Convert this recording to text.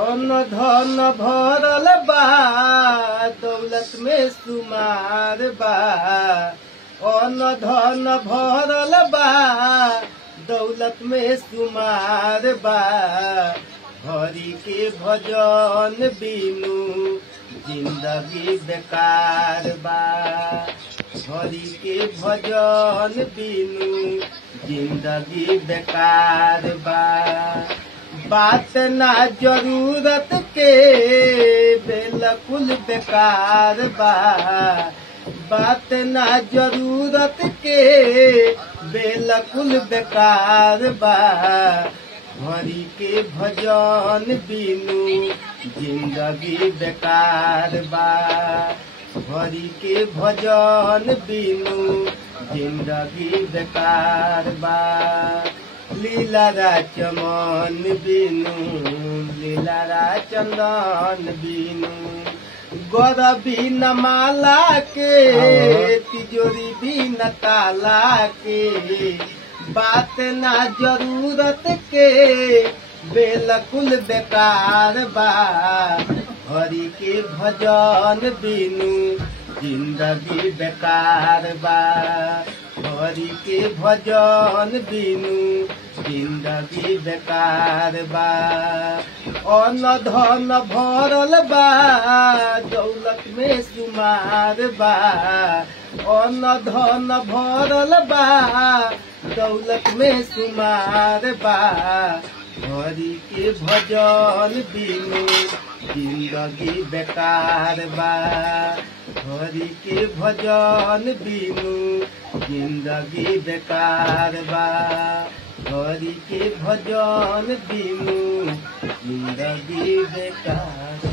अन्न धन भरल बा दौलत में शुमार बा। अन्न धन भरल बा दौलत में शुमार बा। हरि के भजन बिनु जिंदगी बेकार बा। हरि के भजन बिनु जिंदगी बेकार बा। बात ना जरूरत के बिल्कुल बेकार बा। बात ना जरूरत के बिल्कुल बेकार बा। हरि के भजन बिनु जिंदगी बेकार बा। हरि के भजन बिनु जिंदगी बेकार बा। लीला चमन बिनु लीला चंदन बिनु गौर बिन माला के तिजोरी बिन ताला के। बात ना जरूरत के बिल्कुल बेकार बा। हरि के भजन बिनु जिंदगी बेकार बा। हरि के भजन बिनु जिंदगी बेकार बा। अन्न धन भरल बा दौलत में शुमार बा। अन्न धन भरल बा दौलत में शुमार बा। हरि के भजन बिनु जिंदगी बेकार बा। हरि के भजन बिनु जिंदगी बेकार बा। हरि के भजन बिनु जिंदगी बेकार।